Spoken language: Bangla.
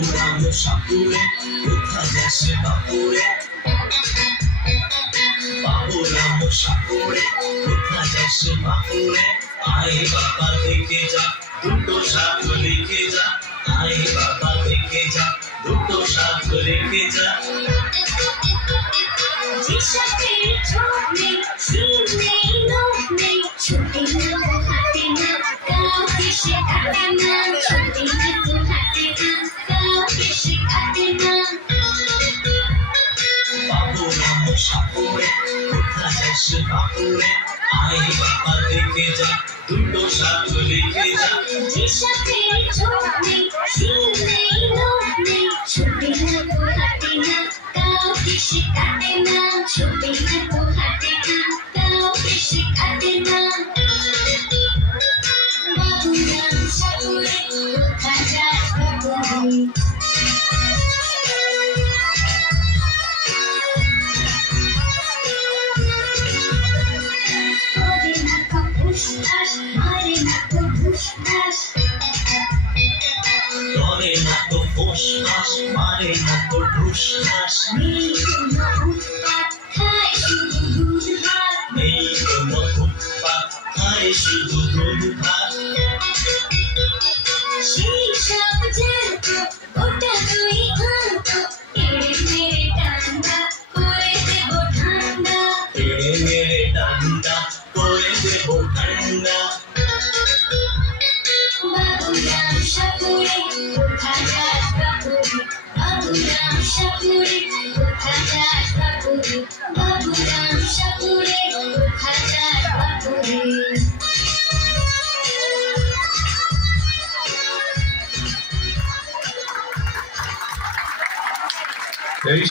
বাবুরাম সাপুরে কোথা যাস বাপুরে বাবুরাম সাপুরে কোথা যাস বাপুরে আয় বাবা দেখে যা দুটো সাপ রেখে যা আয় বাবা দেখে যা দুটো সাপ রেখে যা जिसके चोट में सीन में नोक में छोटी ना तो हाथे ना गाँव के सिखाते ना छोटी ना तो हाथे ना गाँव के सिखाते ना বাবুরাম সাপুরে কোথা যাস বাপুরে আয় বাবা দেখে যা দুটো সাপ রেখে যা जिसके चोट में सीन में नोक में छोटी ना तो हाथे ना गाँव के सिखाते ना छोटी ना तो हाथे ना गाँव के सिखाते ना बाबूराम सापुरे कोथा जास बापुरे ওরে নাকো ফুসফাস মারে নাকো ফুসফাস ধরে না তো ফোঁস ফাঁস মারে না তো ঢুস ঢাস নেই কোনো উৎপাত খায় শুধু দুধ ভাত নেই কোনো উৎপাত খায় শুধু দুধ ভাত সেই সব জানতো ওটা তুই আনতো এড়ে মেরে ডান্ডা করে দেব ঠান্ডা তেড়ে মেরে ডান্ডা করে দেব ঠান্ডা বাবুরাম সাপুরে কোথা যাস বাপুরে বাবুরাম সাপুরে কোথা যাস বাপুরে বাবুরাম সাপুরে কোথা যাস বাপুরে Very